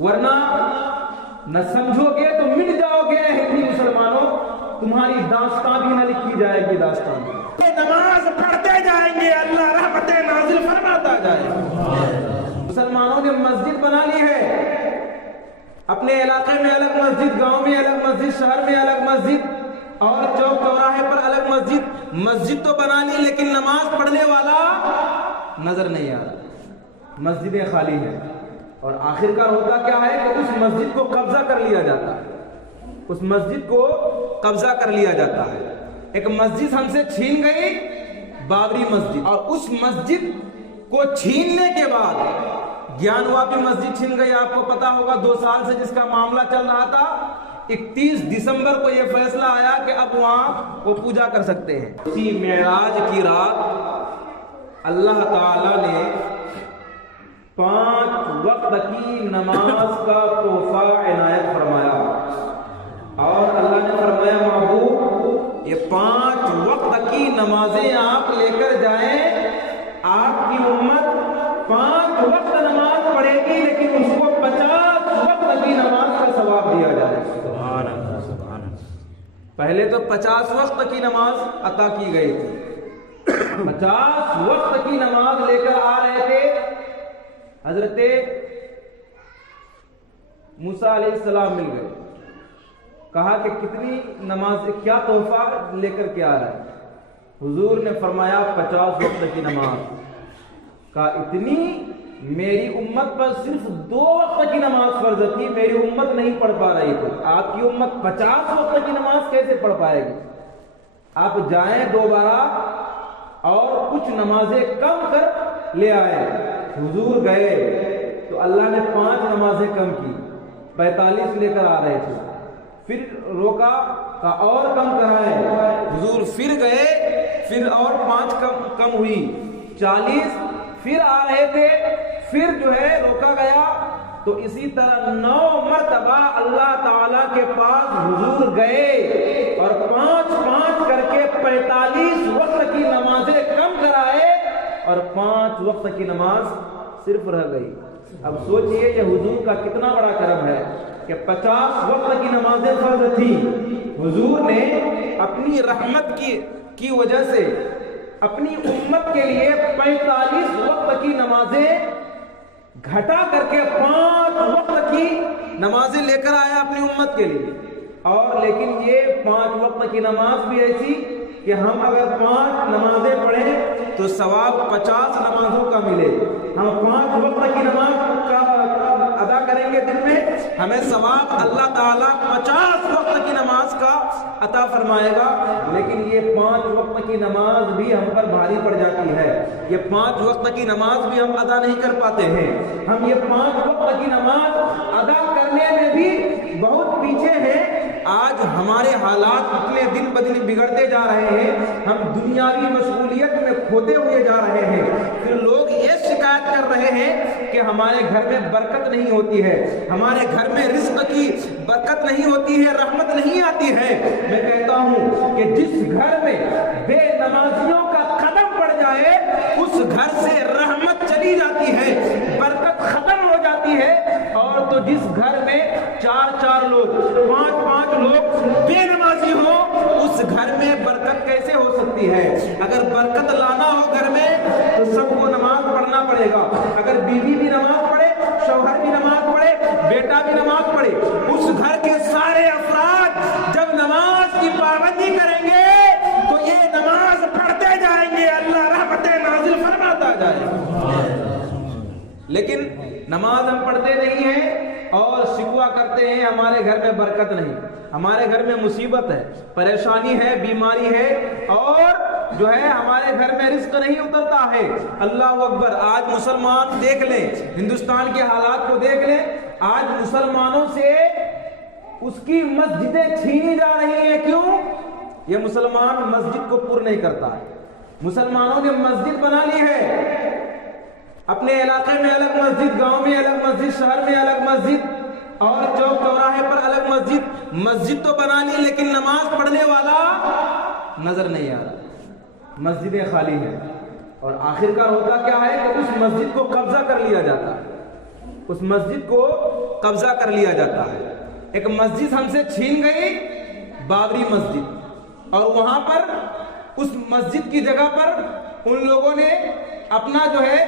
ورنہ نہ سمجھو گے تو مٹ جاؤ گے ہندی مسلمانوں، تمہاری داستان بھی نہ لکھی جائے گی داستان۔ نماز پڑھتے جائیں گے، اللہ رحمتیں نازل فرماتا جائے گا۔ مسلمانوں نے مسجد بنا لی ہے، اپنے علاقے میں الگ مسجد، گاؤں میں الگ مسجد، شہر میں الگ مسجد، اور چوک چوراہے پر الگ مسجد۔ مسجد تو بنا لی لیکن نماز پڑھنے والا نظر نہیں آ رہا، مسجدیں خالی ہیں، اور آخرکار ہوتا کیا ہے کہ اس مسجد کو قبضہ کر لیا جاتا ہے، اس مسجد کو قبضہ کر لیا جاتا ہے۔ ایک مسجد ہم سے چھین گئی، بابری مسجد، اور اس مسجد کو چھیننے کے بعد گیانواپی مسجد چھن گئی۔ آپ کو پتا ہوگا 2 سال سے جس کا معاملہ چل رہا تھا، 31 دسمبر کو یہ فیصلہ آیا کہ اب وہاں وہ پوجا کر سکتے ہیں۔ اسی معراج کی رات اللہ تعالی نے 5 وقت کی نماز کا تحفہ عنایت فرمایا، اور اللہ نے فرمایا محبوب یہ 5 وقت کی نمازیں آپ لے کر جائیں، آپ کی امت 5 وقت نماز پڑھے گی لیکن اس کو 50 وقت کی نماز کا ثواب دیا جائے۔ سبحان اللہ، سبحان اللہ۔ پہلے تو 50 وقت کی نماز عطا کی گئی تھی، 50 وقت کی نماز لے کر آ رہے تھے۔ حضرت موسیٰ علیہ السلام مل گئے، کہا کہ کتنی نماز، کیا تحفہ لے کر کے آ رہا ہے؟ حضور نے فرمایا 50 وقت کی نماز کا، اتنی میری امت پر صرف 2 وقت کی نماز فرض تھی، میری امت نہیں پڑھ پا رہی تھی، آپ کی امت 50 وقت کی نماز کیسے پڑھ پائے گی؟ آپ جائیں دوبارہ اور کچھ نمازیں کم کر لے آئے۔ حضور گئے تو اللہ نے 5 نمازیں کم کی، 45 لے کر آ رہے تھے، پھر روکا کا اور کم کرائے، حضور پھر گئے، پھر اور 5 کم ہوئی، 40 پھر آ رہے تھے، پھر جو ہے روکا گیا، تو اسی طرح 9 مرتبہ اللہ تعالیٰ کے پاس حضور گئے اور 5 کر کے 45 وقت کی نمازیں کم کرائے، اور 5 وقت کی نماز صرف رہ گئی۔ اب سوچئے کہ حضور کا کتنا بڑا کرم ہے کہ 50 وقت کی نمازیں فرض تھی، حضور نے اپنی رحمت کی وجہ سے اپنی امت کے لیے 45 وقت کی نمازیں گھٹا کر کے 5 وقت کی نمازیں لے کر آیا اپنی امت کے لیے۔ اور لیکن یہ 5 وقت کی نماز بھی ایسی کہ ہم اگر 5 نمازیں پڑھیں تو ثواب 50 نمازوں کا ملے۔ ہم 5 وقت کی نماز کا ادا کریں گے دن میں، ہمیں ثواب اللہ تعالیٰ 50 وقت کی نماز کا عطا فرمائے گا۔ لیکن یہ 5 وقت کی نماز بھی ہم پر بھاری پڑ جاتی ہے، یہ 5 وقت کی نماز بھی ہم ادا نہیں کر پاتے ہیں، ہم یہ 5 وقت کی نماز ادا کرنے میں بھی بہت پیچھے ہیں۔ آج ہمارے حالات اتنے دن بدن بگڑتے جا رہے ہیں، ہم دنیاوی مشغولیت میں کھوتے ہوئے جا رہے ہیں، پھر لوگ یہ شکایت کر رہے ہیں کہ ہمارے گھر میں برکت نہیں ہوتی ہے، ہمارے گھر میں رزق کی برکت نہیں ہوتی ہے، رحمت نہیں آتی ہے۔ میں کہتا ہوں کہ جس گھر میں بے نمازیوں کا قدم پڑ جائے اس گھر سے رحمت چلی جاتی ہے، برکت ختم ہو جاتی ہے۔ اور تو جس گھر میں 4 لوگ 5 لوگ بے نمازی ہوں، اس گھر میں برکت کیسے ہو سکتی ہے؟ اگر برکت لانا ہو گھر میں تو سب کو نماز پڑھنا پڑے گا، اگر بیوی بھی نماز پڑھے، شوہر بھی نماز پڑھے، بیٹا بھی نماز پڑھے، اس گھر کے سارے افراد جب نماز کی پابندی کریں گے تو یہ نماز پڑھتے جائیں گے، اللہ رحمتیں نازل فرماتا جائے گا۔ لیکن نماز ہم پڑھتے نہیں ہیں اور شکوہ کرتے ہیں ہمارے گھر میں برکت نہیں، ہمارے گھر میں مصیبت ہے، پریشانی ہے، بیماری ہے، اور جو ہے ہمارے گھر میں رزق نہیں اترتا ہے۔ اللہ اکبر! آج مسلمان دیکھ لیں، ہندوستان کے حالات کو دیکھ لیں، آج مسلمانوں سے اس کی مسجدیں چھینی جا رہی ہیں۔ کیوں؟ یہ مسلمان مسجد کو پر نہیں کرتا ہے، مسلمانوں نے مسجد بنا لی ہے، اپنے علاقے میں الگ مسجد، گاؤں میں الگ مسجد، شہر میں الگ مسجد، اور چوک چوراہے پر الگ مسجد۔ مسجد تو بنا لی لیکن نماز پڑھنے والا نظر نہیں آ رہا، مسجدیں خالی ہیں، اور آخرکار ہوتا کیا ہے کہ اس مسجد کو قبضہ کر لیا جاتا ہے، اس مسجد کو قبضہ کر لیا جاتا ہے۔ ایک مسجد ہم سے چھین گئی، بابری مسجد، اور وہاں پر اس مسجد کی جگہ پر ان لوگوں نے اپنا جو ہے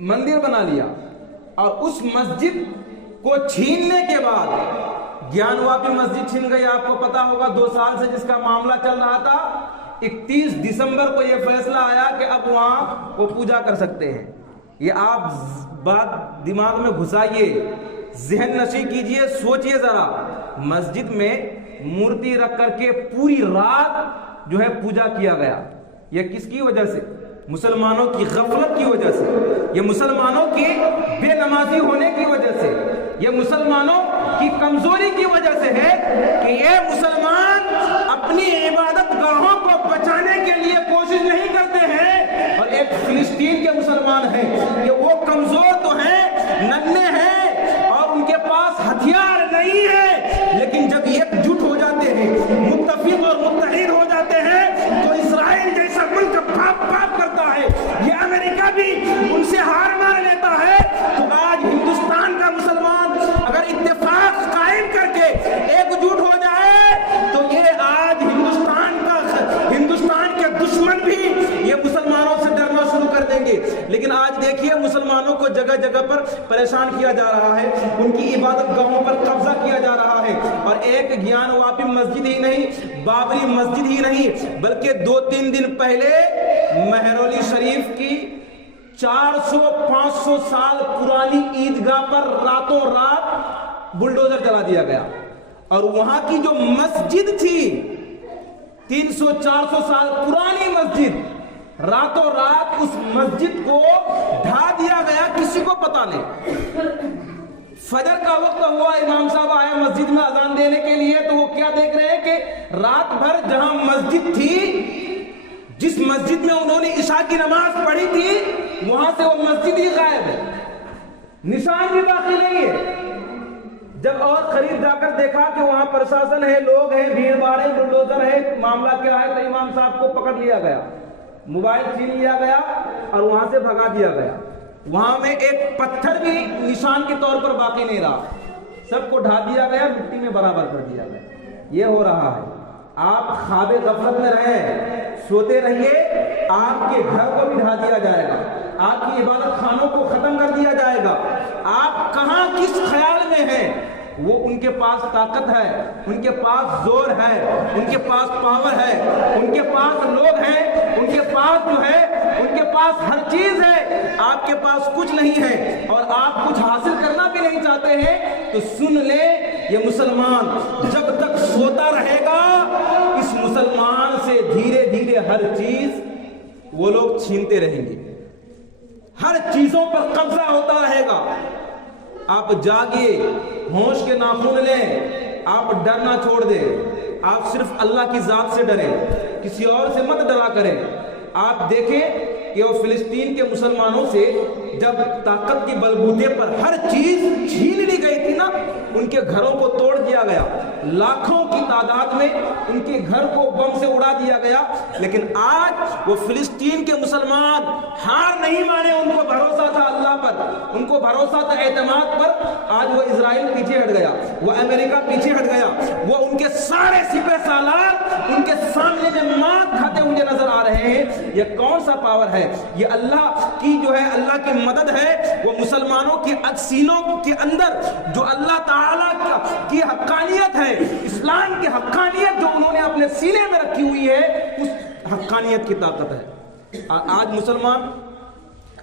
مندر بنا لیا، اور اس مسجد کو چھیننے کے بعد گیان واپی مسجد چھین گئی۔ آپ کو پتا ہوگا 2 سال سے جس کا معاملہ چل رہا تھا، 31 دسمبر کو یہ فیصلہ آیا کہ اب وہاں وہ پوجا کر سکتے ہیں۔ یہ آپ بات دماغ میں گھسائیے، ذہن نشی کیجئے، سوچئے ذرا، مسجد میں مورتی رکھ کر کے پوری رات جو ہے پوجا کیا گیا۔ یہ کس کی وجہ سے؟ مسلمانوں کی غفلت کی وجہ سے، یہ مسلمانوں کی بے نمازی ہونے کی وجہ سے، یہ مسلمانوں کی کمزوری کی وجہ سے ہے کہ یہ مسلمان اپنی عبادت گاہوں کو بچانے کے لیے کوشش نہیں کرتے ہیں۔ اور ایک فلسطین کے مسلمان ہیں کہ وہ کمزور تو ہیں، ننھے ہیں، اور ان کے پاس ہتھیار نہیں ہے، لیکن جب ایک جٹ ہو جاتے ہیں، متفق اور متحد ہو جاتے ہیں، تو اسرائیل جیسا ملک بھاپ بھاپ کرتا ہے، یہ امریکہ بھی ان سے ہار مان لیتا ہے۔ تو آج ہندوستان کا مسلمان اگر اتفاق قائم کر کے ایک جٹ ہو جائے تو یہ آج ہندوستان کے دشمن بھی یہ مسلمانوں سے ڈرنا شروع کر دیں گے۔ لیکن آج دیکھیے مسلمانوں کو جگہ جگہ پر پریشان کیا جا رہا ہے، ان کی عبادت گاہوں پر قبضہ کیا جا رہا ہے، اور ایک گیان واپی مسجد ہی نہیں، بابری مسجد ہی نہیں، بلکہ 2-3 دن پہلے مہرولی شریف کی 400-500 سال پرانی عیدگاہ پر راتوں رات بلڈوزر چلا دیا گیا، اور وہاں کی جو مسجد تھی 300-400 سال پرانی مسجد، راتوں رات اس مسجد کو ڈھا دیا گیا، کسی کو پتا نہیں۔ فجر کا وقت ہوا، امام صاحب آئے مسجد میں اذان دینے کے لیے، تو وہ کیا دیکھ رہے ہیں کہ رات بھر جہاں مسجد تھی، جس مسجد میں انہوں نے عشاء کی نماز پڑھی تھی، وہاں سے وہ مسجد ہی غائب ہے، نشان بھی باقی نہیں ہے۔ جب اور قریب جا کر دیکھا کہ وہاں پرشاسن ہے، لوگ ہیں، بھیڑ بھاڑ ہے، بلڈوزر ہے، معاملہ کیا ہے، تو امام صاحب کو پکڑ لیا گیا، موبائل چھین لیا گیا اور وہاں سے بھگا دیا گیا۔ وہاں میں ایک پتھر بھی نشان کے طور پر باقی نہیں رہا، سب کو ڈھا دیا گیا، مٹی میں برابر کر دیا گیا۔ یہ ہو رہا ہے۔ آپ خواب غفلت میں رہیں، سوتے رہیے، آپ کے گھر کو بھی ڈھا دیا جائے گا، آپ کی عبادت خانوں کو ختم کر دیا جائے گا۔ آپ کہاں کس خیال میں ہیں؟ وہ ان کے پاس طاقت ہے، ان کے پاس زور ہے، ان کے پاس پاور ہے، ان کے پاس لوگ ہیں، ان کے پاس جو ہے، ان کے پاس ہر چیز ہے، آپ کے پاس کچھ نہیں ہے، اور آپ کچھ حاصل کرنا بھی نہیں چاہتے ہیں۔ تو سن لیں، یہ مسلمان جب تک سوتا رہے گا، اس مسلمان سے دھیرے دھیرے ہر چیز وہ لوگ چھینتے رہیں گے، ہر چیزوں پر قبضہ ہوتا رہے گا۔ آپ جاگیے، ہوش کے ناخن لیں، آپ ڈرنا چھوڑ دیں، آپ صرف اللہ کی ذات سے ڈریں، کسی اور سے مت ڈرا کریں۔ آپ دیکھیں کہ وہ فلسطین کے مسلمانوں سے جب طاقت کی بلبوتے پر ہر چیز چھین لی گئی تھی نا، ان کے گھروں کو توڑ دیا گیا، لاکھوں کی تعداد میں ان کے گھر کو بم سے اڑا دیا گیا، لیکن آج وہ فلسطین کے مسلمان ہار نہیں مانے، ان کو بھروسہ تھا اللہ پر، ان کو بھروسہ تھا اعتماد پر۔ آج وہ اسرائیل پیچھے ہٹ گیا، وہ امریکہ پیچھے ہٹ گیا، وہ ان کے سارے سپہ سالار ان کے سامنے میں مات کھاتے ہوئے نظر آ رہے ہیں۔ یہ کون سا پاور ہے؟ یہ اللہ کی جو ہے، اللہ کی مدد ہے۔ وہ مسلمانوں کی سینوں کے اندر جو اللہ تعالیٰ کی حقانیت ہے، اسلام کی حقانیت جو انہوں نے اپنے سینے میں رکھی ہوئی ہے، اس حقانیت کی طاقت ہے۔ آج مسلمان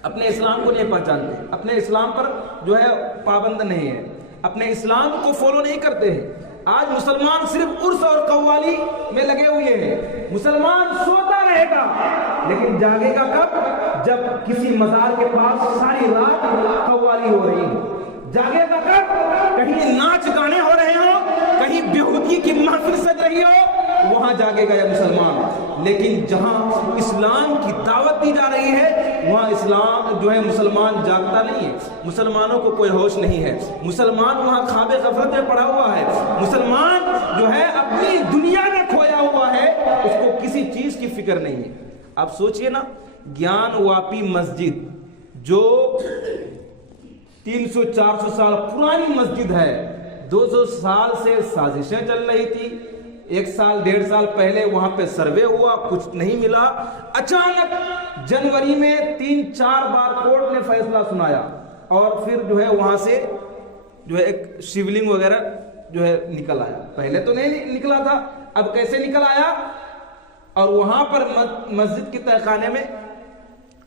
اپنے اسلام کو نہیں پہچانتے، اپنے اسلام پر جو ہے پابند نہیں ہے، اپنے اسلام کو فالو نہیں کرتے ہیں۔ آج مسلمان صرف عرس اور قوالی میں لگے ہوئے ہیں۔ مسلمان سوتا رہے گا لیکن جاگے گا کب؟ جب کسی مزار کے پاس ساری رات قوالی ہو رہی ہے۔ جاگے گا کب؟ کہیں ناچ گانے ہو رہے ہوں، کہیں بیہودگی کی محفل سج رہی ہو، وہاں جاگے گا یہ مسلمان۔ لیکن جہاں اسلام کی دعوت دی جا رہی ہے، وہاں اسلام جو ہے مسلمان جاگتا نہیں ہے، مسلمانوں کو کوئی ہوش نہیں ہے، مسلمان وہاں خواب غفلت میں پڑا ہوا ہے، مسلمان جو ہے اپنی دنیا میں کھویا ہوا ہے، اس کو کسی چیز کی فکر نہیں ہے۔ آپ سوچئے نا، گیان واپی مسجد جو 300-400 سال پرانی مسجد ہے، 200 سال سے سازشیں چل رہی تھی. 1 سال 1.5 سال پہلے وہاں پہ سروے ہوا، کچھ نہیں ملا. اچانک جنوری میں 3-4 بار کورٹ نے فیصلہ سنایا اور پھر جو ہے وہاں سے جو ہے ایک شیولنگ وغیرہ جو ہے نکل آیا. پہلے تو نہیں نکلا تھا، اب کیسے نکل آیا؟ اور وہاں پر مسجد کے تہخانے میں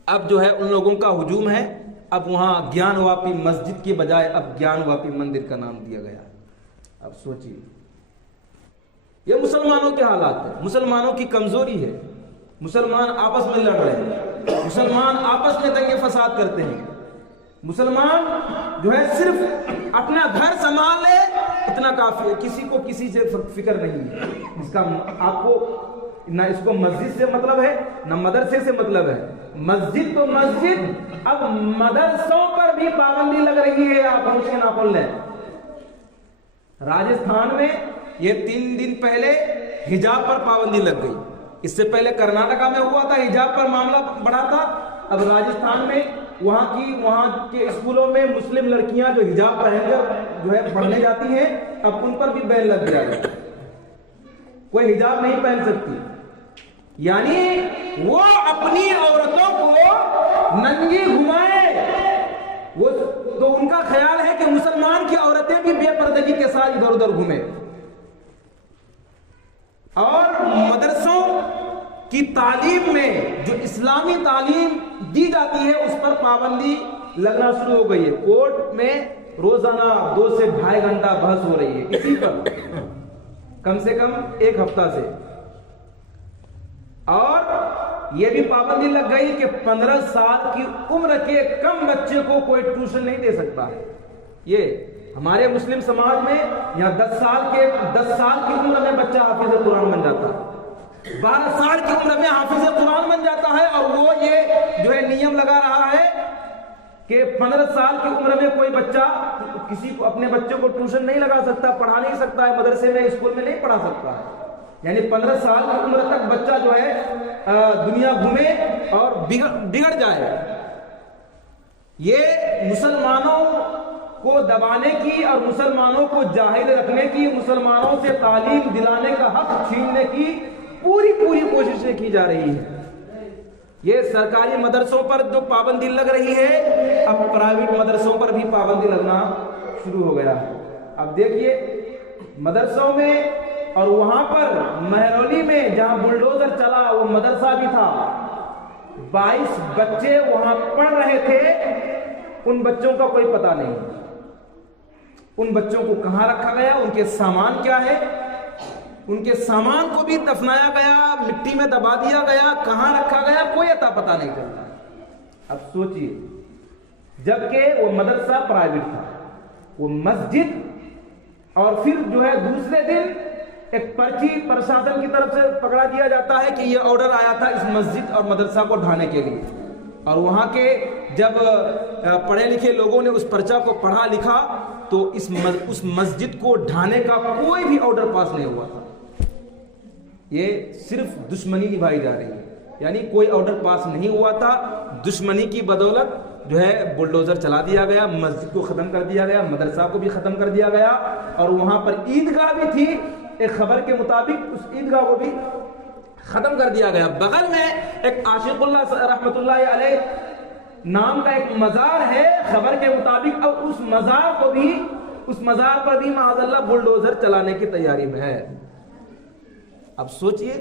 اب جو ہے ان لوگوں کا ہجوم ہے. اب وہاں گیان واپی مسجد کی بجائے اب گیان واپی مندر کا نام دیا گیا. اب سوچیے، یہ مسلمانوں کے حالات ہیں، مسلمانوں کی کمزوری ہے. مسلمان آپس میں لڑ رہے ہیں، مسلمان آپس میں دنگے فساد کرتے ہیں. مسلمان جو ہے صرف اپنا گھر سنبھال لے اتنا کافی ہے، کسی کو کسی سے فکر نہیں ہے. اس کا آپ کو نہ اس کو مسجد سے مطلب ہے نہ مدرسے سے مطلب ہے. مسجد تو مسجد، اب مدرسوں پر بھی پابندی لگ رہی ہے. آپ ہوش کے نہ کھول لیں. راجستھان میں یہ 3 دن پہلے حجاب پر پابندی لگ گئی. اس سے پہلے کرناٹکا میں ہوا تھا، حجاب پر معاملہ بڑھا تھا. اب راجستھان میں وہاں کے اسکولوں میں مسلم لڑکیاں جو حجاب پہن کر جو ہے پڑھنے جاتی ہیں، اب ان پر بھی بین لگ گیا ہے. کوئی حجاب نہیں پہن سکتی. یعنی وہ اپنی عورتوں کو ننگی گھمائے. وہ تو ان کا خیال ہے کہ مسلمان کی عورتیں بھی بے پردگی کے ساتھ ادھر ادھر گھومیں. اور مدرسوں کی تعلیم میں جو اسلامی تعلیم دی جاتی ہے اس پر پابندی لگنا شروع ہو گئی ہے. کورٹ میں روزانہ 2 سے 2.5 گھنٹہ بحث ہو رہی ہے اسی پر، کم سے کم 1 ہفتہ سے. اور یہ بھی پابندی لگ گئی کہ 15 سال کی عمر کے کم بچے کو کوئی ٹیوشن نہیں دے سکتا ہے. یہ ہمارے مسلم سماج میں یہاں 10 سال کی عمر میں بچہ حافظ قرآن بن جاتا ہے، 12 سال کی عمر میں حافظ قرآن بن جاتا ہے. اور وہ یہ جو ہے نیم لگا رہا ہے کہ 15 سال کی عمر میں کوئی بچہ کسی کو اپنے بچے کو ٹیوشن نہیں لگا سکتا، پڑھا نہیں سکتا ہے، مدرسے میں اسکول میں نہیں پڑھا سکتا ہے. یعنی 15 سال کی عمر تک بچہ جو ہے دنیا گھومے اور بگڑ جائے. یہ مسلمانوں کو دبانے کی اور مسلمانوں کو جاہل رکھنے کی، مسلمانوں سے تعلیم دلانے کا حق چھیننے کی پوری کوششیں کی جا رہی ہیں. یہ سرکاری مدرسوں پر جو پابندی لگ رہی ہے، اب پرائیویٹ مدرسوں پر بھی پابندی لگنا شروع ہو گیا ہے. اب دیکھیے مدرسوں میں اور وہاں پر مہرولی میں جہاں بلڈوزر چلا وہ مدرسہ بھی تھا، 22 بچے وہاں پڑھ رہے تھے. ان بچوں کا کوئی پتہ نہیں، ان بچوں کو کہاں رکھا گیا، ان کے سامان کیا ہے. ان کے سامان کو بھی دفنایا گیا، مٹی میں دبا دیا گیا، کہاں رکھا گیا کوئی اتا پتہ نہیں چلتا. اب سوچئے، جبکہ وہ مدرسہ پرائیویٹ تھا، وہ مسجد، اور پھر جو ہے دوسرے دن ایک پرچی پرشاسن کی طرف سے پکڑا دیا جاتا ہے کہ یہ آرڈر آیا تھا اس مسجد اور مدرسہ کو ڈھانے کے لیے. اور وہاں کے جب پڑھے لکھے لوگوں نے اس پرچہ کو پڑھا لکھا تو اس مسجد کو ڈھانے کا کوئی بھی آرڈر پاس نہیں ہوا تھا. یہ صرف دشمنی نبھائی جا رہی ہے. یعنی کوئی آرڈر پاس نہیں ہوا تھا، دشمنی کی بدولت جو ہے بلڈوزر چلا دیا گیا، مسجد کو ختم کر دیا گیا، مدرسہ کو بھی ختم کر دیا گیا. اور وہاں پر عیدگاہ بھی تھی، ایک خبر کے مطابق اس عیدگاہ کو بھی ختم کر دیا گیا. بغل میں ایک عاشق اللہ رحمۃ اللہ علیہ نام کا ایک مزار ہے خبر کے مطابق، اور اس مزار پر بھی معاذ اللہ بلڈوزر چلانے کی تیاری میں ہے. اب سوچئے،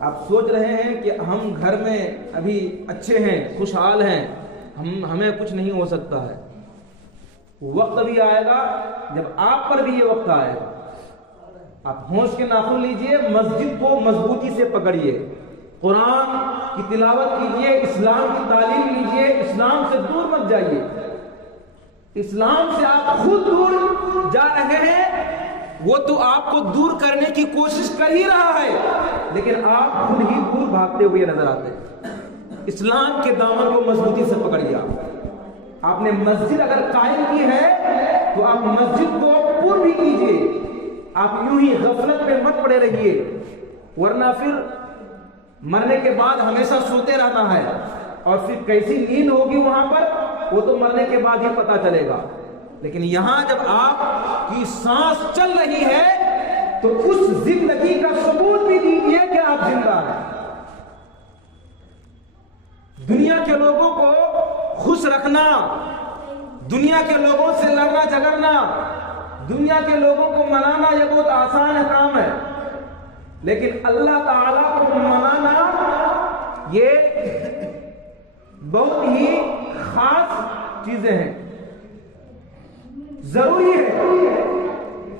آپ سوچ رہے ہیں کہ ہم گھر میں ابھی اچھے ہیں، خوشحال ہیں، ہمیں کچھ نہیں ہو سکتا ہے. وقت ابھی آئے گا جب آپ پر بھی یہ وقت آئے گا. آپ ہوش کے ناخن لیجئے، مسجد کو مضبوطی سے پکڑیے، قرآن کی تلاوت کیجئے، اسلام کی تعلیم لیجئے. اسلام سے دور مت جائیے. اسلام سے آپ خود دور جا رہے ہیں، وہ تو آپ کو دور کرنے کی کوشش کر ہی رہا ہے، لیکن آپ خود ہی دور بھاگتے ہوئے نظر آتے ہیں. اسلام کے دامن کو مضبوطی سے پکڑیے. آپ نے مسجد اگر قائم کی ہے تو آپ مسجد کو پر بھی کیجئے. آپ یوں ہی غفلت میں مت پڑے رہیے، ورنہ پھر مرنے کے بعد ہمیشہ سوتے رہنا ہے. اور پھر کیسی نیند ہوگی وہاں پر وہ تو مرنے کے بعد ہی پتہ چلے گا، لیکن یہاں جب آپ کی سانس چل رہی ہے تو اس زندگی کا ثبوت بھی دیجیے کہ آپ زندہ ہیں۔ دنیا کے لوگوں کو خوش رکھنا، دنیا کے لوگوں سے لڑنا جھگڑنا، دنیا کے لوگوں کو منانا یہ بہت آسان کام ہے، لیکن اللہ تعالیٰ کو منانا یہ بہت ہی خاص چیزیں ہیں۔ ضروری ہے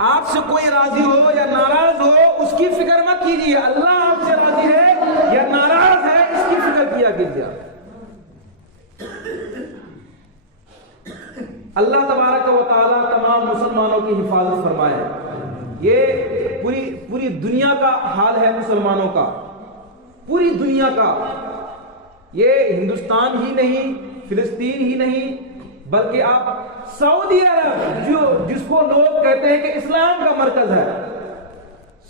آپ سے کوئی راضی ہو یا ناراض ہو اس کی فکر مت کیجیے، اللہ آپ سے راضی ہے یا ناراض ہے اس کی فکر کیا کیجیے۔ اللہ تبارک و تعالیٰ تمام مسلمانوں کی حفاظت فرمائے۔ یہ پوری دنیا کا حال ہے مسلمانوں کا، پوری دنیا کا، یہ ہندوستان ہی نہیں، فلسطین ہی نہیں، بلکہ آپ سعودی عرب جس کو لوگ کہتے ہیں کہ اسلام کا مرکز ہے،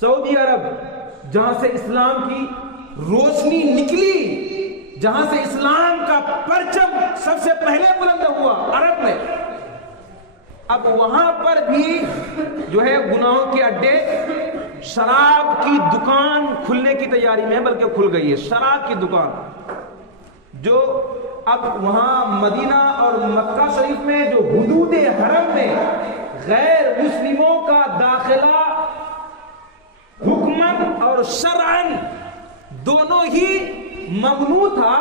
سعودی عرب جہاں سے اسلام کی روشنی نکلی، جہاں سے اسلام کا پرچم سب سے پہلے بلند ہوا عرب میں، اب وہاں پر بھی جو ہے گناہوں کے اڈے، شراب کی دکان کھلنے کی تیاری میں، بلکہ کھل گئی ہے شراب کی دکان، جو اب وہاں مدینہ اور مکہ شریف میں جو حدود حرم میں غیر مسلموں کا داخلہ حکمن اور شرعن دونوں ہی ممنوع تھا،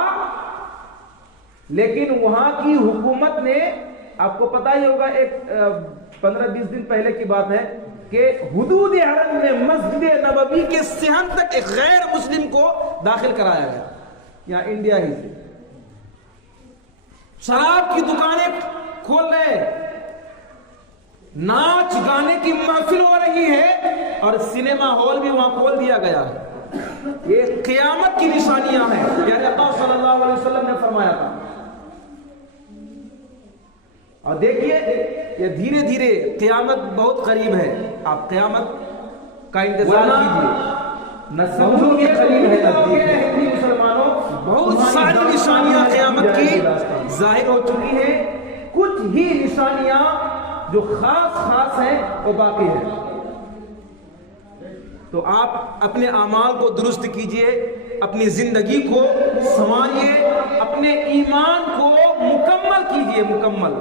لیکن وہاں کی حکومت نے، آپ کو پتہ ہی ہوگا، ایک 15-20 دن پہلے کی بات ہے کہ حدود حرم میں مسجد نبوی کے صحن تک ایک غیر مسلم کو داخل کرایا گیا، یہاں انڈیا ہی سے۔ شراب کی دکانیں کھول رہے، ناچ گانے کی محفل ہو رہی ہے، اور سینما ہال بھی وہاں کھول دیا گیا ہے۔ یہ قیامت کی نشانیاں ہیں، یعنی اللہ صلی اللہ علیہ وسلم نے فرمایا تھا۔ اور دیکھیے یہ دھیرے دھیرے قیامت بہت قریب ہے، آپ قیامت کا انتظار کیجیے، نہ سمجھو کہ قریب ہے نزدیک۔ مسلمانوں بہت ساری نشانیاں قیامت کی ظاہر ہو چکی ہیں، کچھ ہی نشانیاں جو خاص ہیں وہ باقی ہیں۔ تو آپ اپنے اعمال کو درست کیجئے، اپنی زندگی کو سنواریے، اپنے ایمان کو مکمل کیجئے، مکمل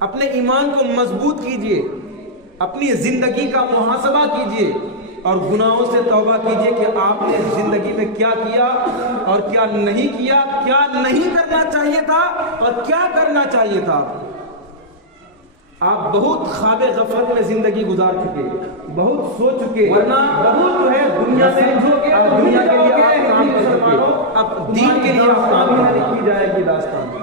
اپنے ایمان کو مضبوط کیجئے، اپنی زندگی کا محاسبہ کیجئے اور گناہوں سے توبہ کیجئے کہ آپ نے زندگی میں کیا کیا اور کیا نہیں کیا، کیا نہیں کرنا چاہیے تھا اور کیا کرنا چاہیے تھا۔ آپ بہت خواب غفلت میں زندگی گزار چکے، بہت سو چکے، ورنہ بہت جو ہے دنیا میں دنیا کے لیے آپ کام کر چکے، اب دین کے لیے آپ کام کی جائے گی داستان۔